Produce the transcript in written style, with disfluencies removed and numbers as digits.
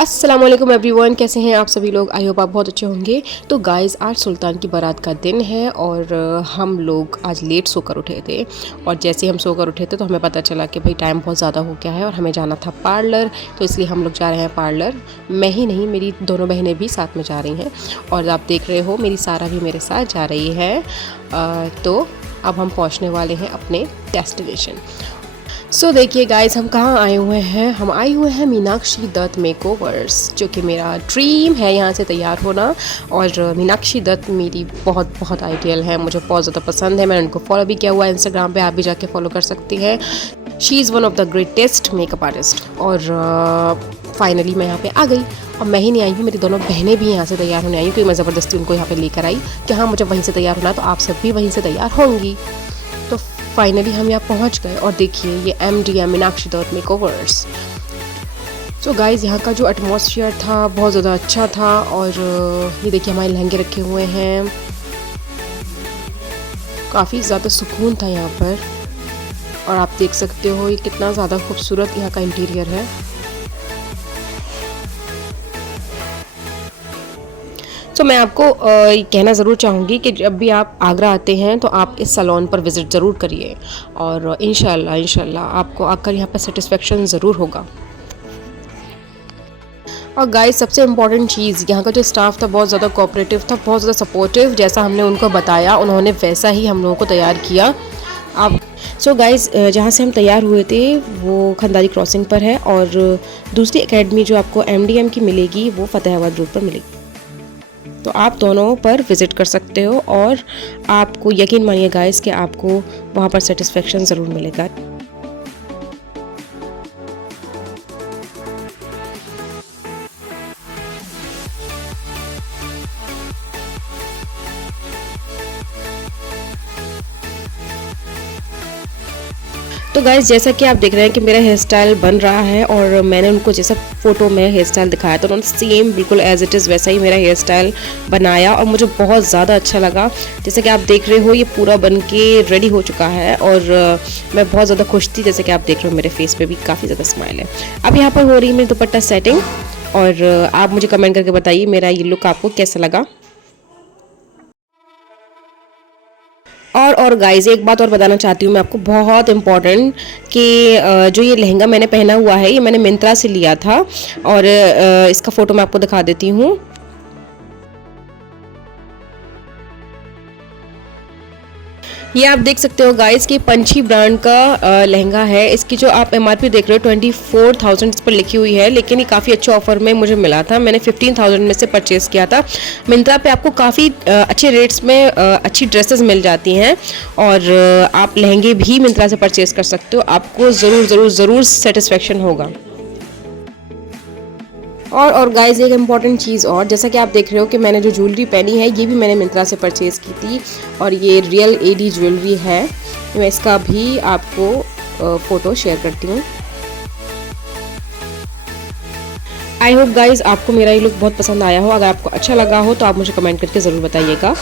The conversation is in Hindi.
अस्सलाम वालेकुम एवरीवन, कैसे हैं आप सभी लोग। आई होप आप बहुत अच्छे होंगे। तो गाइज़, आज सुल्तान की बारात का दिन है और हम लोग आज लेट सोकर उठे थे। और जैसे हम सोकर उठे थे तो हमें पता चला कि भाई टाइम बहुत ज़्यादा हो गया है और हमें जाना था पार्लर। तो इसलिए हम लोग जा रहे हैं पार्लर। मैं ही नहीं, मेरी दोनों बहनें भी साथ में जा रही हैं। और आप देख रहे हो मेरी सारा भी मेरे साथ जा रही है। तो अब हम पहुँचने वाले हैं अपने डेस्टिनेशन। सो देखिए गाइस, हम कहाँ आए हुए हैं। हम आए हुए हैं मीनाक्षी दत्त मेकओवर्स, जो कि मेरा ड्रीम है यहाँ से तैयार होना। और मीनाक्षी दत्त मेरी बहुत बहुत आइडियल है, मुझे बहुत ज़्यादा पसंद है। मैंने उनको फॉलो भी किया हुआ है इंस्टाग्राम पे, आप भी जाके फॉलो कर सकती हैं। She is one of the greatest makeup artist. और फाइनली मैं यहाँ पे आ गई। और मैं ही नहीं आई हूँ, मेरी दोनों बहनें भी यहाँ से तैयार होने आई हूँ, क्योंकि मैं ज़बरदस्ती उनको यहाँ पे लेकर आई कि हाँ मुझे वहीं से तैयार होना है, तो आप सब भी वहीं से तैयार होंगी। तो फाइनली हम यहाँ पहुँच गए और देखिए ये MDM Meenakshi Dutt makeovers. So guys, यहाँ का जो एटमॉस्फेयर था बहुत ज़्यादा अच्छा था। और ये देखिए हमारे लहंगे रखे हुए हैं, काफ़ी ज़्यादा सुकून था यहाँ पर। और आप देख सकते हो ये कितना ज़्यादा खूबसूरत यहाँ का इंटीरियर है। तो मैं आपको ये कहना ज़रूर चाहूँगी कि जब भी आप आगरा आते हैं तो आप इस सैलून पर विज़िट ज़रूर करिए। और इंशाल्लाह आपको आकर यहाँ पर सेटिस्फेक्शन ज़रूर होगा। और गाइस, सबसे इम्पॉर्टेंट चीज़, यहाँ का जो स्टाफ था बहुत ज़्यादा कोऑपरेटिव था, बहुत ज़्यादा सपोर्टिव। जैसा हमने उनको बताया उन्होंने वैसा ही हम लोगों को तैयार किया। आप सो गाइस, जहाँ से हम तैयार हुए थे वो खंदारी क्रॉसिंग पर है। और दूसरी एकेडमी जो आपको MDM की मिलेगी वो फतेहाबाद रोड पर मिलेगी। तो आप दोनों पर विज़िट कर सकते हो और आपको यकीन मानिए गाइस कि आपको वहाँ पर सेटिस्फेक्शन ज़रूर मिलेगा। तो गाइस, जैसा कि आप देख रहे हैं कि मेरा हेयर स्टाइल बन रहा है और मैंने उनको जैसा फ़ोटो में हेयर स्टाइल दिखाया था उन्होंने सेम बिल्कुल एज इट इज़ वैसा ही मेरा हेयर स्टाइल बनाया और मुझे बहुत ज़्यादा अच्छा लगा। जैसे कि आप देख रहे हो ये पूरा बन के रेडी हो चुका है और मैं बहुत ज़्यादा खुश थी। जैसे कि आप देख रहे हो मेरे फेस पे भी काफ़ी ज़्यादा स्माइल है। अब यहाँ पर हो रही है मेरी दुपट्टा सेटिंग। और आप मुझे कमेंट करके बताइए मेरा ये लुक आपको कैसा लगा। और गाइस, एक बात और बताना चाहती हूँ मैं आपको, बहुत इम्पॉर्टेंट, कि जो ये लहंगा मैंने पहना हुआ है ये मैंने मिंत्रा से लिया था। और इसका फ़ोटो मैं आपको दिखा देती हूँ। ये आप देख सकते हो गाइस कि पंछी ब्रांड का लहंगा है। इसकी जो आप MRP देख रहे हो 24,000 इस पर लिखी हुई है, लेकिन ये काफ़ी अच्छे ऑफर में मुझे मिला था। मैंने 15,000 में से परचेज़ किया था। मिंत्रा पे आपको काफ़ी अच्छे रेट्स में अच्छी ड्रेसेस मिल जाती हैं। और आप लहंगे भी मिंत्रा से परचेज़ कर सकते हो, आपको ज़रूर सेटिस्फेक्शन होगा। और गाइस, एक इम्पॉर्टेंट चीज़ और, जैसा कि आप देख रहे हो कि मैंने जो ज्वेलरी पहनी है ये भी मैंने मिंत्रा से परचेज़ की थी और ये रियल AD ज्वेलरी है। मैं इसका भी आपको फ़ोटो शेयर करती हूँ। आई होप गाइस आपको मेरा ये लुक बहुत पसंद आया हो। अगर आपको अच्छा लगा हो तो आप मुझे कमेंट करके ज़रूर बताइएगा।